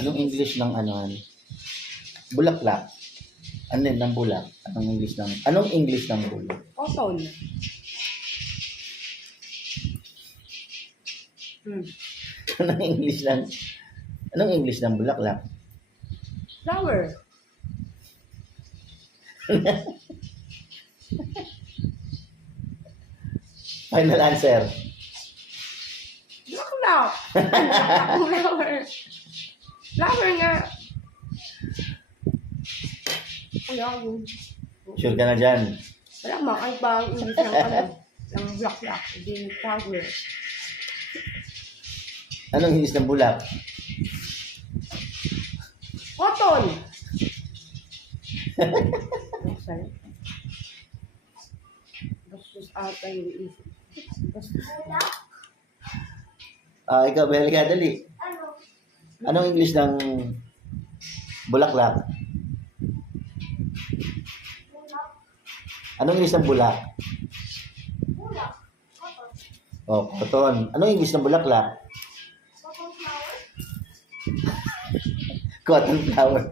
Anong English ng ano? Bulaklak. Ano yun ng bulak? Anong English ng Anong English ng bulak? Cotton. Hmm. Anong English ng Anong English ng bulaklak? Flower. Final answer. Bulaklak. Flower. Flower nga. Wala. Sure ka na dyan. Wala ma, ay ba ang English ng ano? Ng bulaklak. Hindi flower. Anong English ng bulak? Cotton. Bastos ata yung isip. Bastos. Ah, ikaw, Bel, ka, dali. Ano? Anong English ng bulaklak? Bulak. Anong English ng bulak? Bulak. Oh, cotton. Anong English ng bulaklak? Cotton flower. Cotton flower.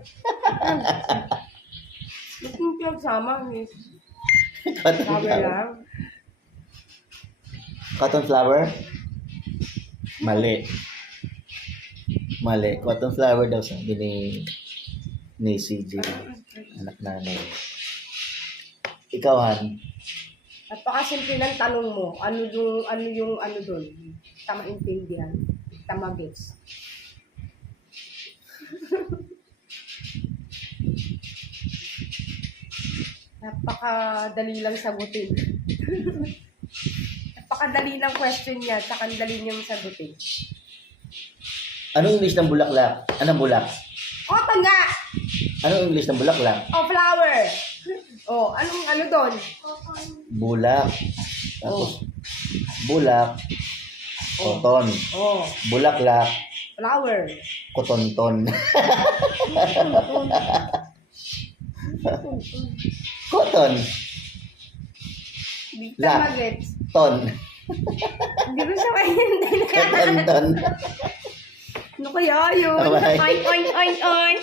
Ba't yung pinagsama? Miss? Cotton Flower. Cotton flower? Mali. Mali. Cotton flower daw sabi ni ni CJ. Anak nanay. Ikaw, Han. Napakasimple ng tanong mo. Ano yung, ano yung, ano doon? Tama intindihan. Tama gets. Napakadali lang sagutin. Napakadali lang question niya, tsaka dali niyang sagutin. Anong English ng bulaklak? Anong bulak? Cotton nga! Anong English ng bulaklak? Oh, flower! Oh, anong ano doon? Bulak. Tapos, bulak. Cotton. Oh, Bulaklak. flower. Kotonton. Cotton. Hindi La. tama gets. Ton. Hindi ko siya maintindihan. Kotonton. Ano kaya yun? Bye. Oink, oink, oink, oink.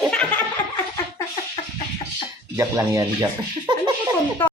Joke lang yan, joke. ano ko tonto?